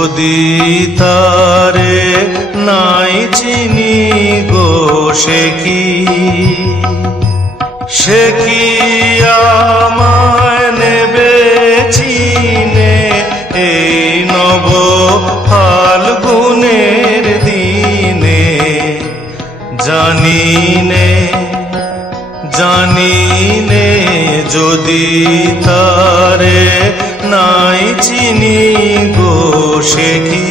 যদি তারে নাই চিনি গো সে কি আমায় নেবে চিনে এই নব ফাল্গুনের দিনে জানিনে যদি তারে নাই চিনি গো সে কি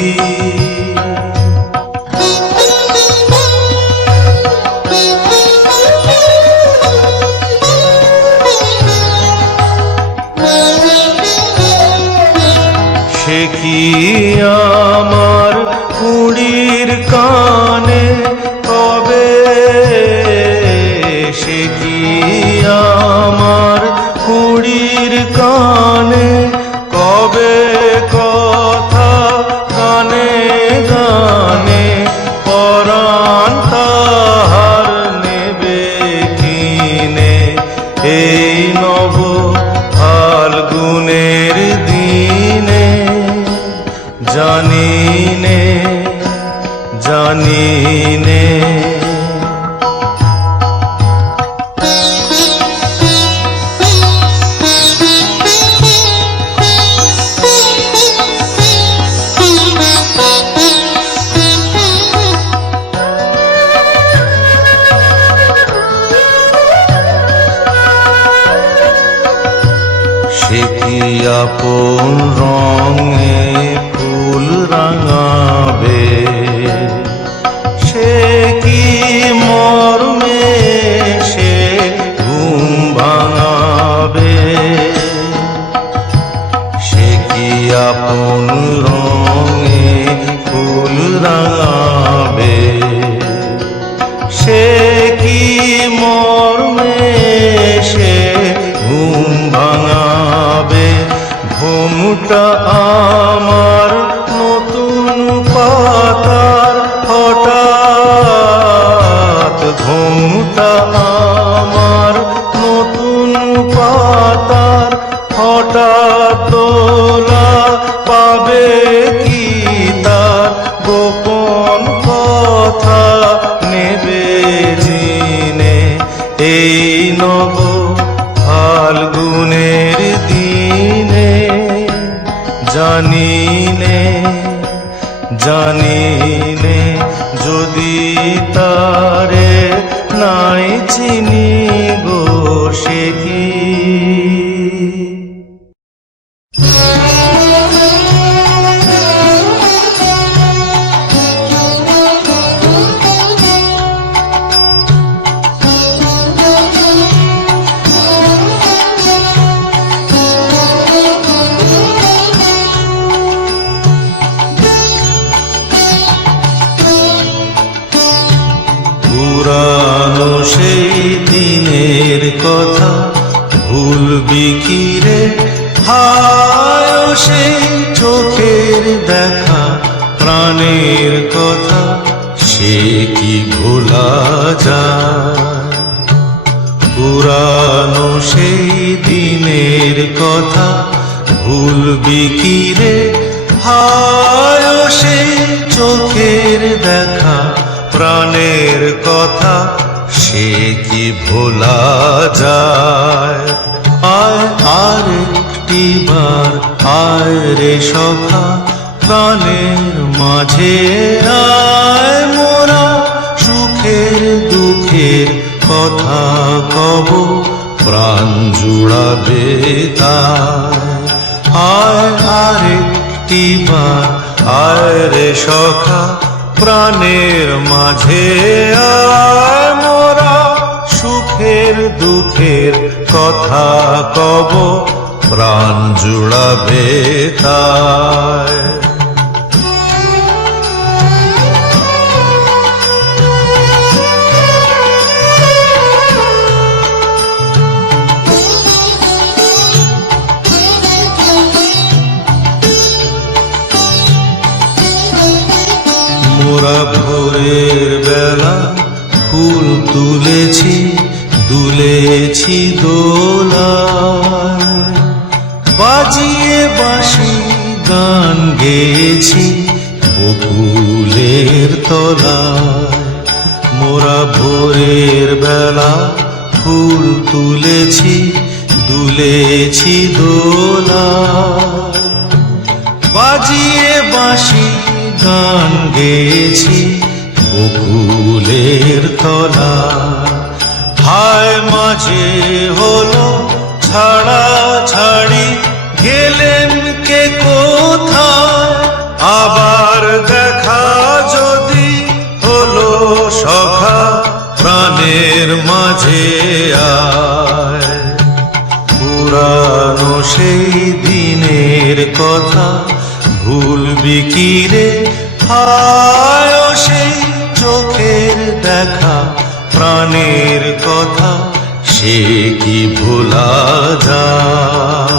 সে কি আমার কুড়ির কানে কবে সে কি আমার কুড়ির কানে কবে কথা গানে গানে পরাণ তাহার নেবে কিনে এই নব ফাল্গুনের দিনে জানিনে সে কি আপন রঙে ফুল রাঙাবে সে কি মর্মে সে ঘুম ভাঙাবে সে কি আপন রঙে ফুল রাঙাবে সে কি মর্মে সে ঘুম ভাঙাবে ঘুমটা আমার নতুন পাতার হঠাৎ ঘুমটা আমার নতুন পাতার হঠাৎ দোলা পাবে কি তার গোপন কথা নেবে জিনে এই নব ফাল্গুনের দিনে জানিনে যদি তারে নাই চিনি গো সে কি পুরানো সেই দিনের কথা ভুলবি কি রে হায় সেই চোখের দেখা প্রাণের কথা সে কি ভোলা যায় পুরানো সেই দিনের কথা ভুলবি কি রে হায় সেই চোখের দেখা প্রাণের কথা সে কি ভোলা যায় আর একটি বার আয় রে সখা প্রাণের মাঝে আয় মোরা সুখের দুঃখের কথা কব প্রাণ জুড়াবে তাই আয় আর একটি বার আয় রে সখা প্রাণের মাঝে আয় মোরা সুখের দুঃখের কথা কব প্রাণ জুড়াবে তাই মোরা ভোরের বেলা ফুল তুলেছি দুলেছি দোলায় বাজিয়ে বাঁশি গান গেয়েছি বকুলের তলায়। মোরা ভোরের বেলা ফুল তুলেছি, দুলেছি দোলায়। বাজিয়ে বাঁশি গান গেয়েছি বকুলের তলায়। হায় মাঝে হলো ছাড়া ছাড়ি, গেলেন কে কোথায়? আবার দেখা যদি হলো সখা, প্রাণের মাঝে আয়। পুরানো সেই দিনের কথা ভুলবি কি রে? হায় ও সেই চোখের দেখা, প্রাণের কথা সে কি ভোলা যায়?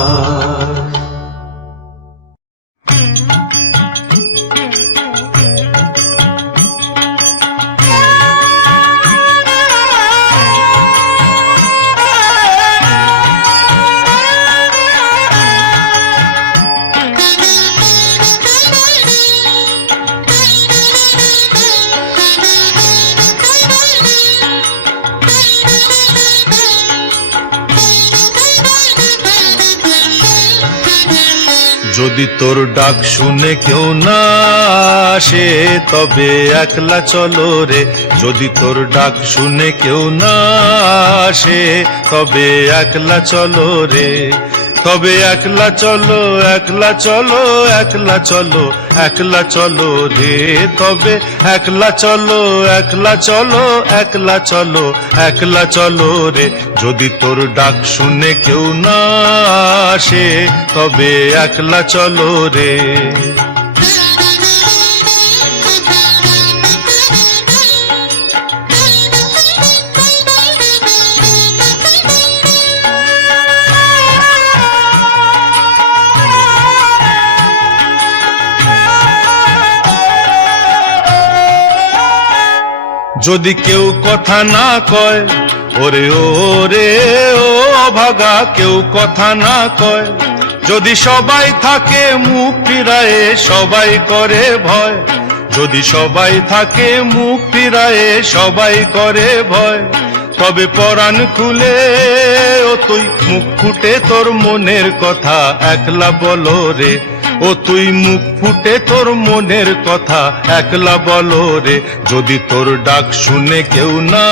যদি তোর ডাক শুনে কেউ না আসে, তবে একলা চলো রে। যদি তোর ডাক শুনে কেউ না আসে, তবে একলা চলো রে। তবে একলা চলো, একলা চলো, একলা চলো, একলা চলো রে। তবে একলা চলো, একলা চলো, একলা চলো, একলা চলো রে। যদি তোর ডাক শুনে কেউ না আসে, তবে একলা চলো রে। যদি কেউ কথা না কয়, ওরে ওরে ও অভাগা, কেউ কথা না কয়। যদি সবাই থাকে মুখ ফিরায়ে, সবাই করে ভয়। যদি সবাই থাকে মুখ ফিরায়ে, সবাই করে ভয়। তবে পরাণ খুলে ও তুই মুখ ফুটে তোর মনের কথা একলা বলো রে। ও তুই মুখ ফুটে তোর মনের কথা একলা বলো রে। যদি তোর ডাক শুনে কেউ না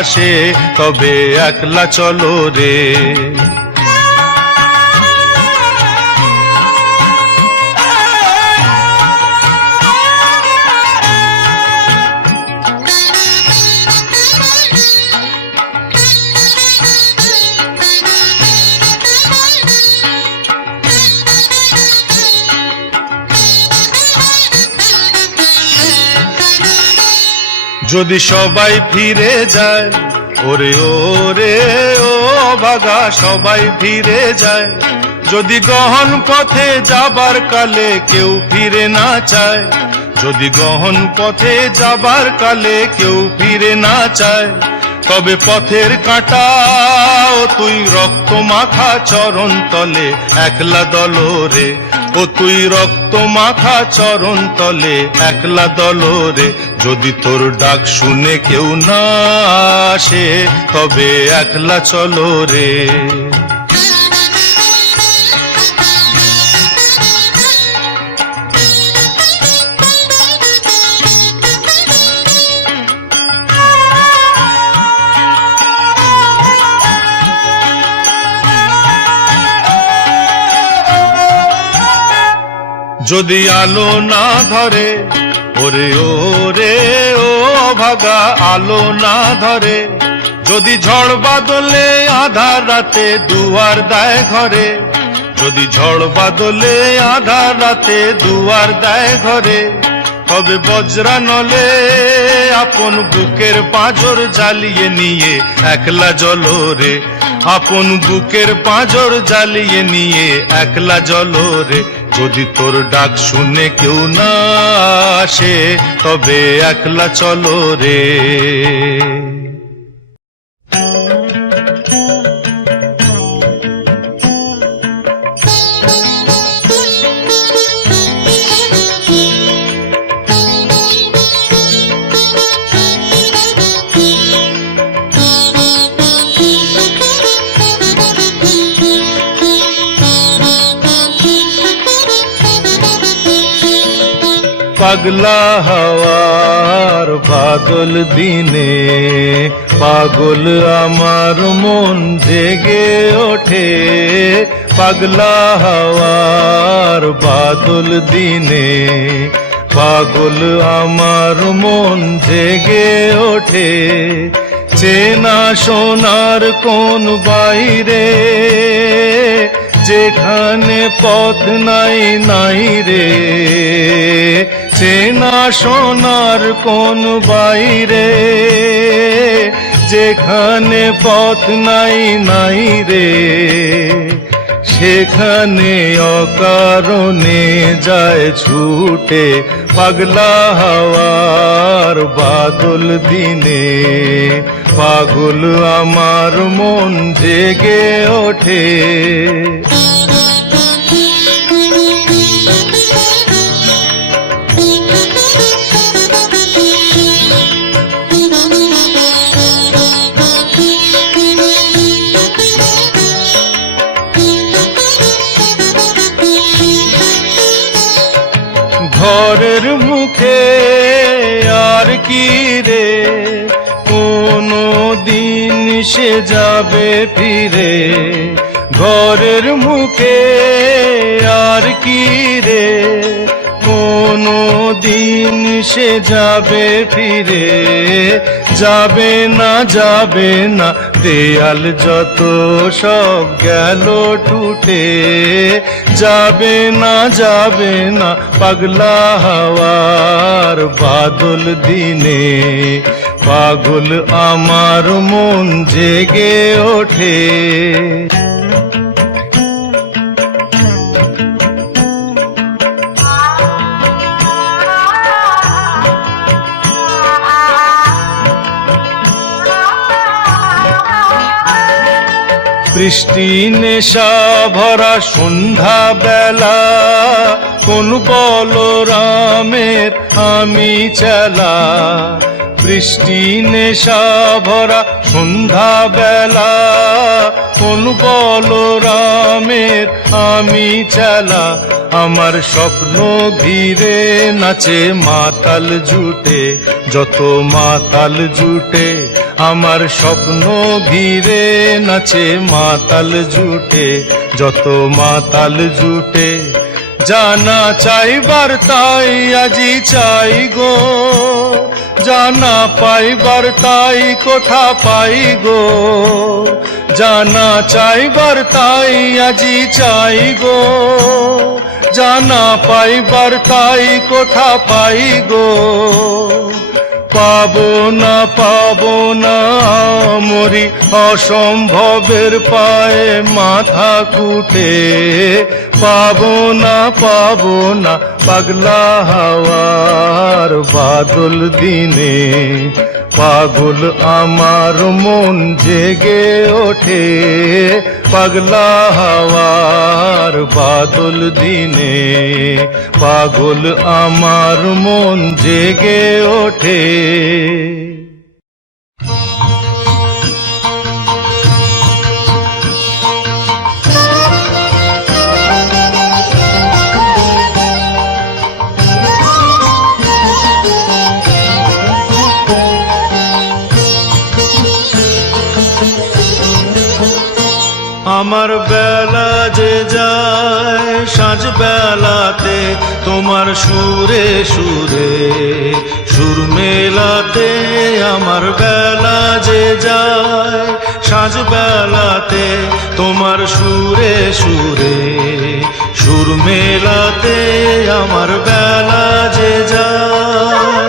আসে, তবে একলা চলো রে। যদি সবাই ফিরে যায়, ওরে ওরে ও অভাগা, সবাই ফিরে যায়। যদি গহন পথে যাবার কালে কেউ ফিরে না চায়, যদি গহন পথে যাবার কালে কেউ ফিরে না চায়, তবে পথের কাঁটা ও তুই রক্ত মাখা চরণ তলে একলা দলরে। ও তুই রক্ত মাখা চরণ তলে একলা দলরে। যদি তোর ডাক শুনে কেউ না আসে, তবে একলা চলো রে। যদি আলো না ধরে, ওরে ওরে ও অভাগা, আলো না ধরে। যদি ঝড় বাদলে আধার রাতে দুয়ার দেয় ঘরে, যদি ঝড় বাদলে আধার রাতে দুয়ার দেয় ঘরে, তবে বজ্রা নলে আপন বুকের পাঁজর জ্বালিয়ে নিয়ে একলা জলরে। আপন বুকের পাঁজর জ্বালিয়ে নিয়ে একলা জলরে। যদি তোর ডাক শুনে কেউ না আসে, তবে একলা চলো রে। পাগলা হাওয়ার বাদল দিনে পাগল আমার মন জেগে ওঠে। পাগলা হাওয়ার বাদল দিনে পাগল আমার মন জেগে ওঠে। চেনা সোনার কোন বাইরে যেখানে পথ নাই নাই রে, চেনা সোনার কোন বাইরে যেখানে পথ নাই নাই রে, সেখানে অকারণে যায় ছুটে। পাগলা হাওয়ার বাদল দিনে পাগল আমার মন জেগে ওঠে। ঘরের মুখে আর কি রে কোনো দিন সে যাবে ফিরে। ঘরের মুখে আর কি রে কোনো দিন সে যাবে ফিরে। যাবে না যাবে না দেয়াল যত সব গেল টুটে। যাবে না পাগলা হাওয়ার বাদল দিনে পাগল আমার মন জেগে ওঠে। বৃষ্টি নেশা ভরা সন্ধ্যা বেলা কোন বলরামের আমি চেলা। বৃষ্টি নেশা ভরা সন্ধ্যা বেলা কোন বলরামের আমি চেলা। আমার স্বপ্ন ঘিরে নাচে মাতাল জুটে, যত মাতাল জুটে আমার স্বপ্ন ঘিরে নাচে মাতাল জুটে, যত মাতাল জুটে। জানা চাইবার তাই আজি চাই গো, জানা পাইবার তাই কোথা পাই গো। জানা চাইবার তাই আজি চাই গো, জানা পাইবার তাই কোথা পাই গো। পাবো না মরি অসম্ভবের পায়ে মাথা কুটে। পাবো না পাগলা হাওয়ার বাদল দিনে পাগল আমার মন জেগে ওঠে। পাগলা হাওয়ার বাদল দিনে পাগল আমার মন জেগে ওঠে। আমার বেলা যে যায় সাঁঝ বেলাতে তোমার সুরে সুরে সুর মেলাতে। আমার বেলা যে যায় সাঁঝ বেলাতে তোমার সুরে সুরে সুর মেলাতে। আমার বেলা যে যায়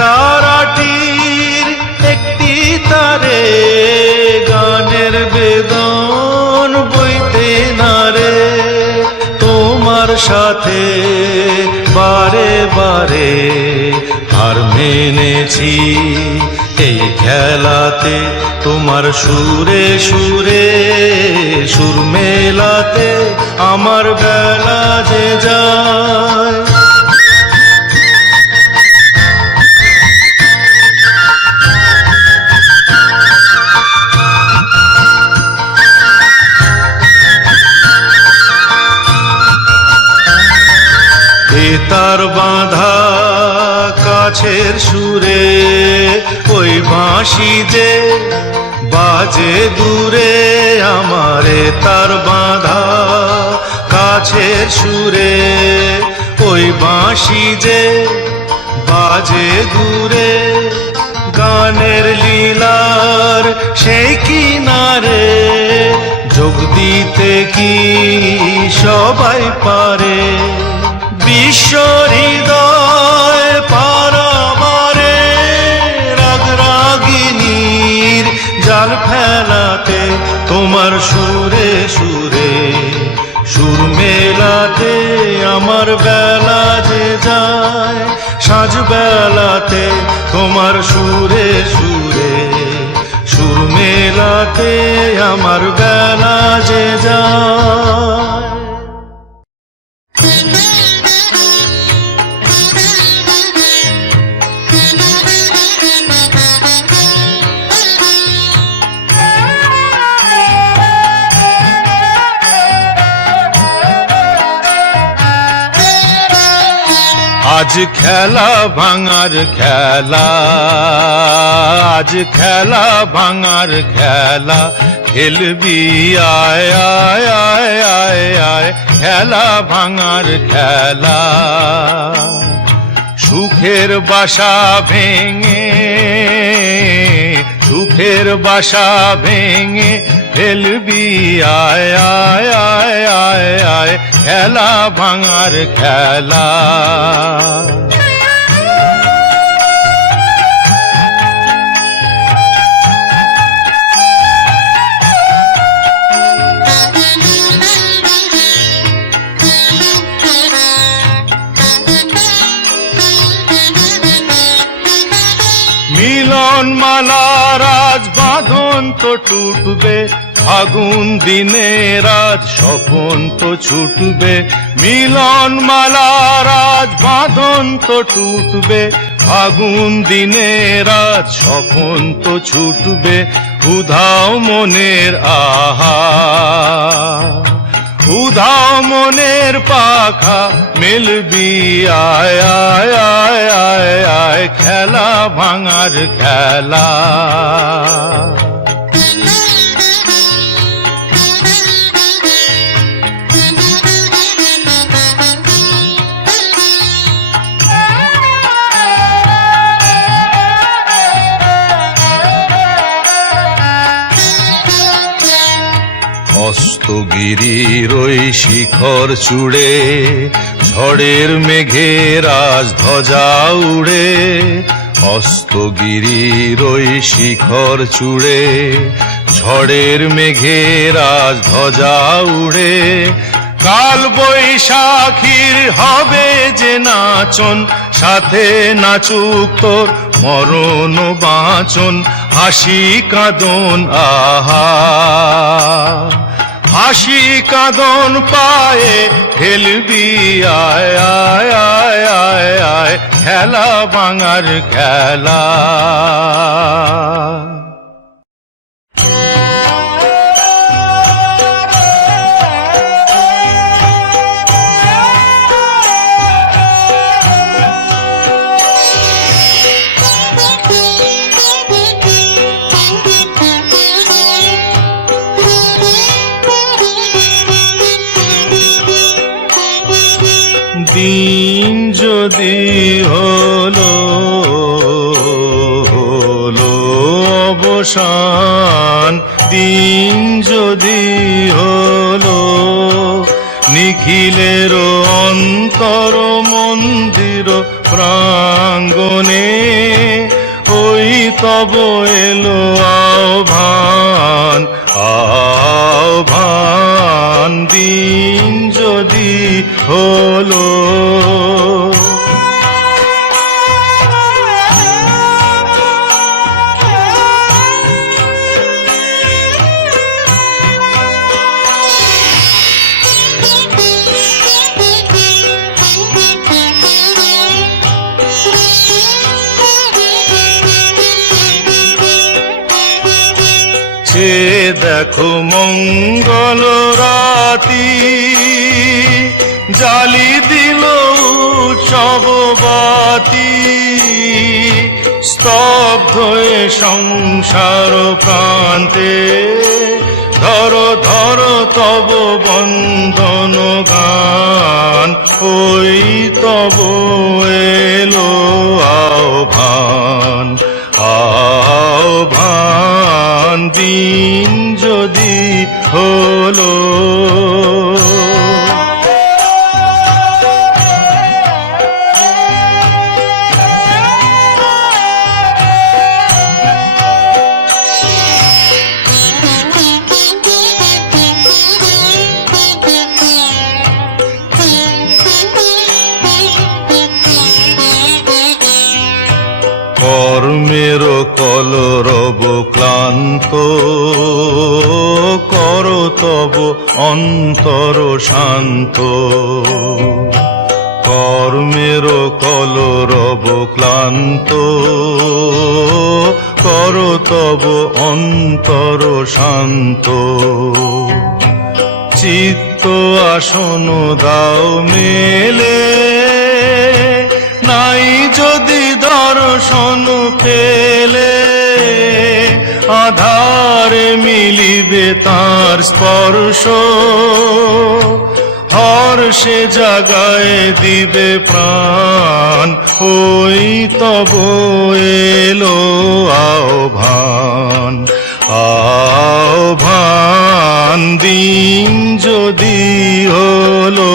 তারাটির একটি তারে গানের বেদন বইতে না রে। তোমার সাথে বারে বারে হার মেনেছি এই খেলাতে। তোমার সুরে সুরে সুর মেলাতে আমার বেলা যে যায়। তার বাঁধা কাছের সুরে ওই বাঁশি যে বাজে দূরে আমারে তার বাঁধা কাছের সুরে ওই বাঁশি যে বাজে দূরে গানের লীলার সেই কিনারে যোগ দিতে কি সবাই পারে বিশ্ব হৃদয় পারাবারে রাগ রাগিনীর জাল ফেলাতে তোমার সুরে সুরে সুর মেলাতে আমার বেলা যে যায় সাঁঝ বেলাতে তোমার সুরে সুরে সুর মেলাতে আমার বেলা যে যায়। আজ খেলা ভাঙার খেলা, আজ খেলা ভাঙার খেলা, খেলবি আয় আয় আয় আয় আয়, খেলা ভাঙার খেলা। সুখের বাসা ভেঙে, সুখের বাসা ভেঙে ফেলবি আয় আয় আয় আয় আয়, খেলা ভাঙার খেলা। মিলন মালার আজ বাঁধন তো টুটবে, ফাগুন দিনের আজ স্বপন তো ছুটবে। মিলন মালার আজ বাঁধন তো টুটবে, ফাগুন দিনের আজ স্বপন তো ছুটবে। উধাও মনের আহা, উধাও মনের পাখা মেলবি আয় আয় আয় আয় আয়, খেলা ভাঙার খেলা। অস্তগিরির ওই শিখর চূড়ে ঝড়ের মেঘের আজ ধ্বজা উড়ে। অস্তগিরির ওই শিখর চূড়ে ঝড়ের মেঘের আজ ধ্বজা উড়ে। কাল বৈশাখীর হবে যে নাচন, সাথে নাচুক তোর মরণ বাঁচন। হাসি কাঁদন আহা, হাসি কাঁদন পায়ে খেলবি আয় আয় আয় আয় আয়, খেলা ভাঙার খেলা। দিন যদি হলো হলো অবসান, দিন যদি হলো নিখিলের অন্তর মন্দির প্রাঙ্গণে, ওই তব এলো আহ্বান আহ্বান, দিন যদি হলো। দেখো মঙ্গল রাতি, জালি দিল উৎসব বাতি, স্তব্ধ এ সংসার প্রান্তে, ধরো ধরো তব বন্ধন গান, ওই তব এলো আহ্বান, আহ্বান দিন যদি হলো। কর্মের কলরব ক্লান্ত, কর তব অন্তর শান্ত, কর্মের কলরব ক্লান্ত, কর তব অন্তর শান্ত, চিত্ত আসন দাও মেলে, নাই যদি দর্শন পেলে, আধারে মিলিবে তার স্পর্শ, হর্ষে জাগায় দিবে প্রাণ, ওই তব এলো আহ্বান, আহ্বান দিন যদি হলো।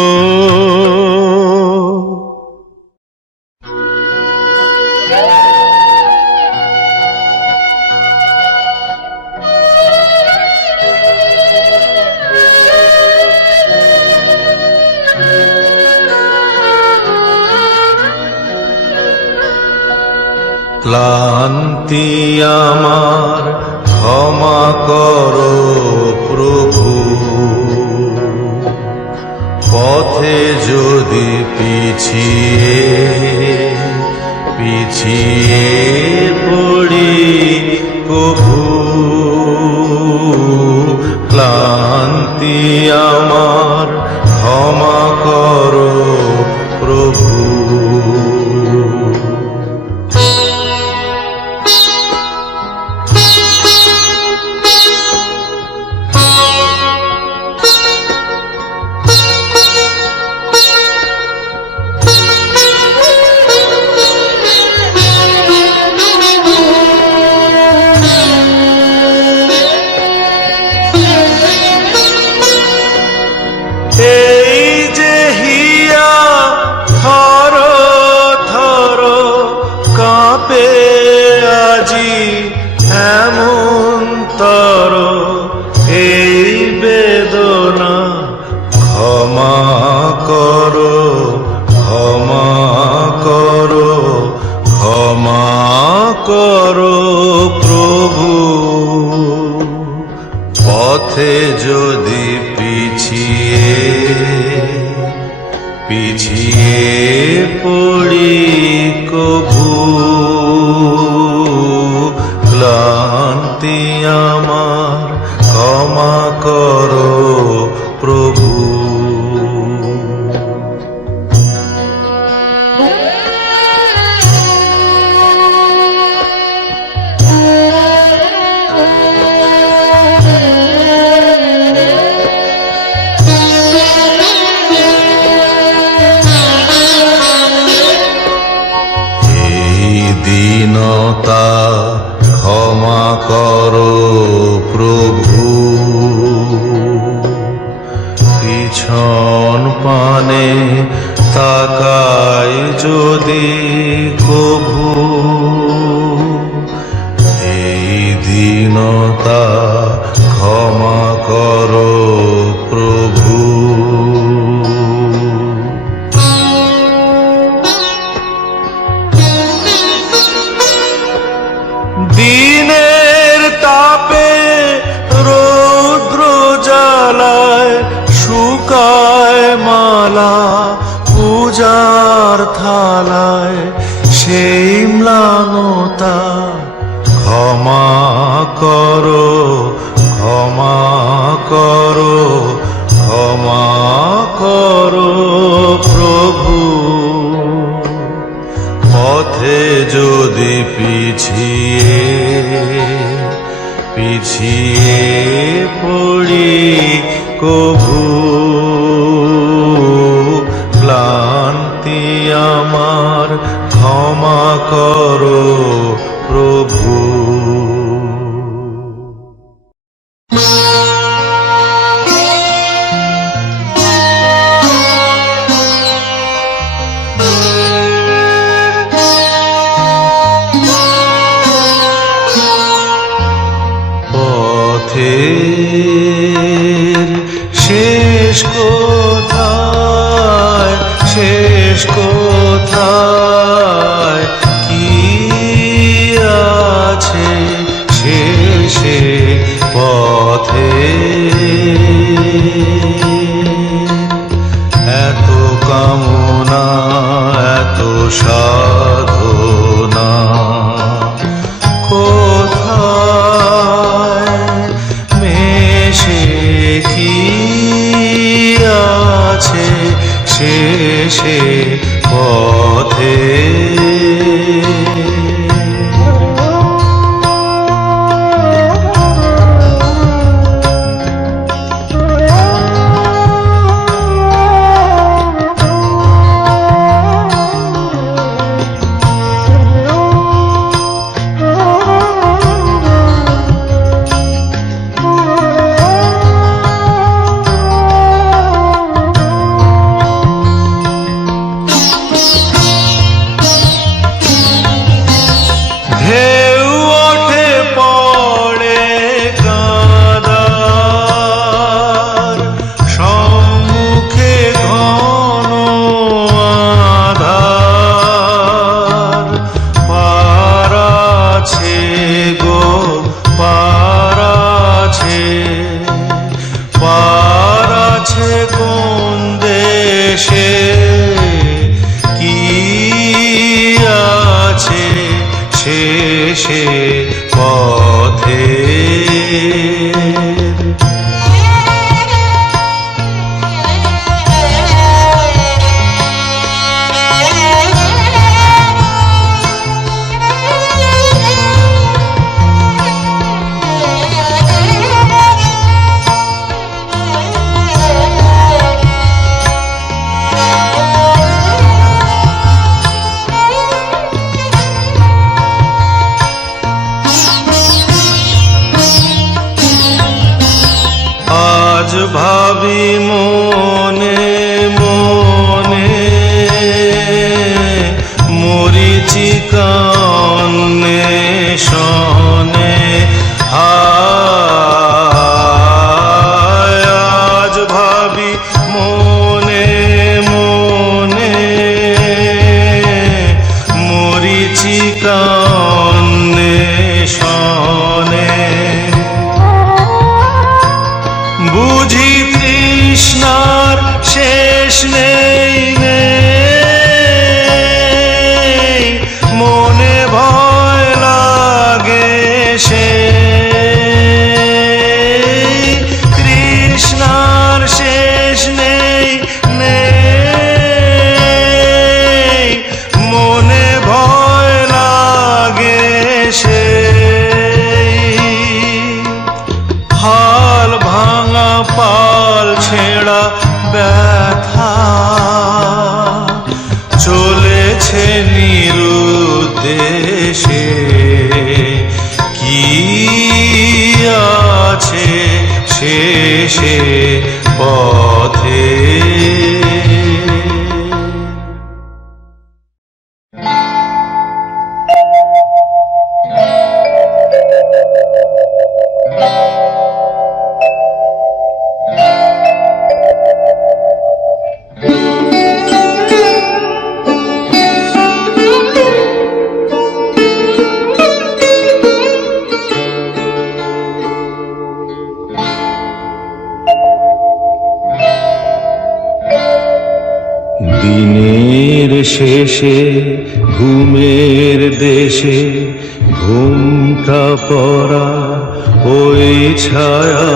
ক্লান্তি আমার ক্ষমা করো প্রভু, পথে যদি পিছিয়ে পিছিয়ে পড়ি কভু, ক্লান্তি আমার ক্ষমা করো প্রভু। পথে যদি পিছিয়ে পিছিয়ে পড়ি কভু, ক্লান্তি আমার ক্ষমা করো প্রভু। দীনতা ক্ষমা করো প্রভু, পিছন পানে তাকাই যদি কভু, এই দীনতা ক্ষমা করো প্রভু। দিনের তাপে রৌদ্র জ্বালায় শুকায় মালা পূজার থালায়, সেই ম্লানতা ক্ষমা করো ক্ষমা করো ক্ষমা করো পিছিয়ে পিছিয়ে পড়ি কভু, ক্লান্তি আমার ক্ষমা করো প্রভু। পথের শেষ কোথায়, শেষ কোথায় কি আছে শেষে পথে? এত কামনা এত সাধনা কোথায় মেশে কি আছে শেষে পথে? শেষে পথে আজ ভাবি মনে মনে মরিচিকা অন্বেষণে আজ ভাবি মনে মনে মরিচিকা অন্বেষণে বুঝি তৃষ্ণার শেষ নেই নেই, মনে ভয় লাগে সে তৃষ্ণার শেষ নেই নেই, মনে ভয় লাগে সে হাল ভাঙা পাল ছেঁড়া ব্যথা চলেছে নিরুদ্দেশে কি আছে শেষে পথে? দিনের শেষে ঘুমের দেশে ঘুমটা পড়া ওই ছায়া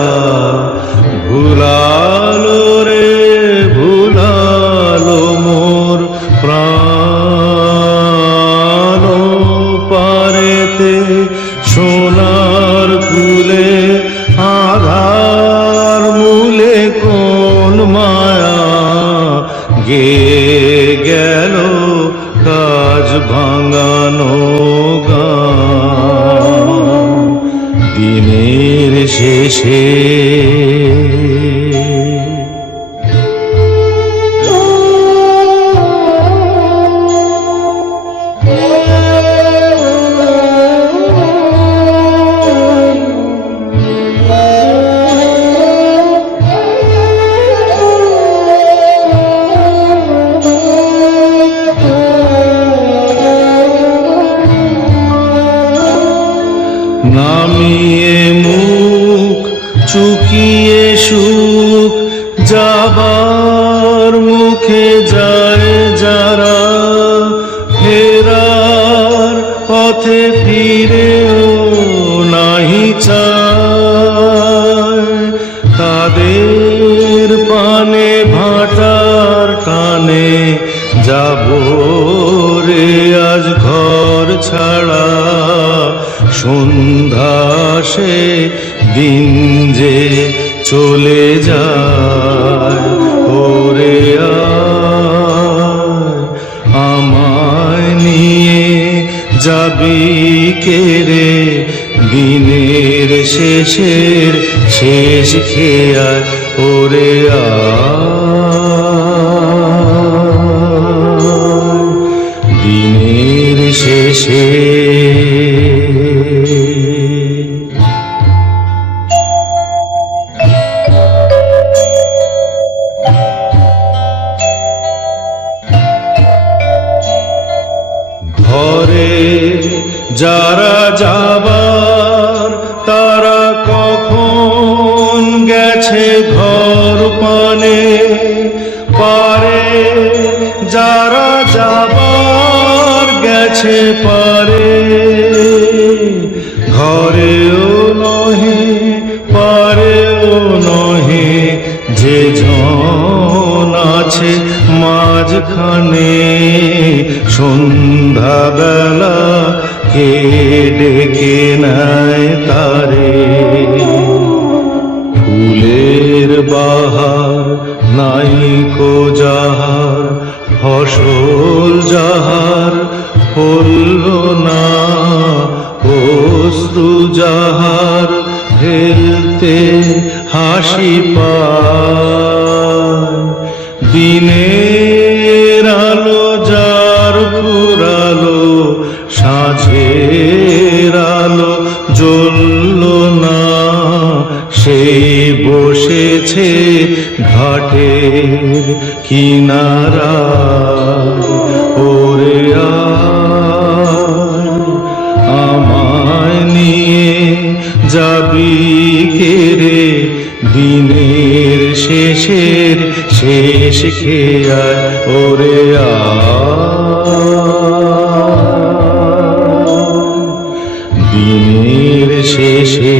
ভুলালো রে ভুলালো মোর প্রাণ পারে রাতে সোনার কুলে আধার মূলে কোন মায়া গে গেল কাজ ভাঙানো গান দিনের শেষে। নামিয়ে মুখ চুকিয়ে সুখ যাবার মুখে যায় যারা ফেরার পথে ফিরেও নাহি চায় তাদের পানে ভাটার টানে যাব রে আজ ঘর ছাড়া সন্ধ্যা সে দিন যে চলে যায় ওরে আয় আমায় নিয়ে যাবি কে রে দিনের শেষের শেষ খেয়া ওরে আয় দিনের শেষে। ঘরে যারা যাবার তারা কখন গেছে ঘর পানে পারে যারা যাবার গেছে পারে ঘরেও নহে পারেও নহে যে জন আছে মাঝখানে সন্ধ্যাবেলা কে ডেকে নেয় তারে ফুলের বাহার নাইকো যাহার ফসল যাহার ফলল না অশ্রু যাহার ফেলতে হাসি পায় দিনের আলো যার ফুরালো সাঁঝের আলো জ্বলল না সেই বসেছে ঘাটের কিনারা ওরে আয় আমায় নিয়ে যাবি কে রে দিনের শেষের শেষ খেয়া ওরে দিনের শেষে।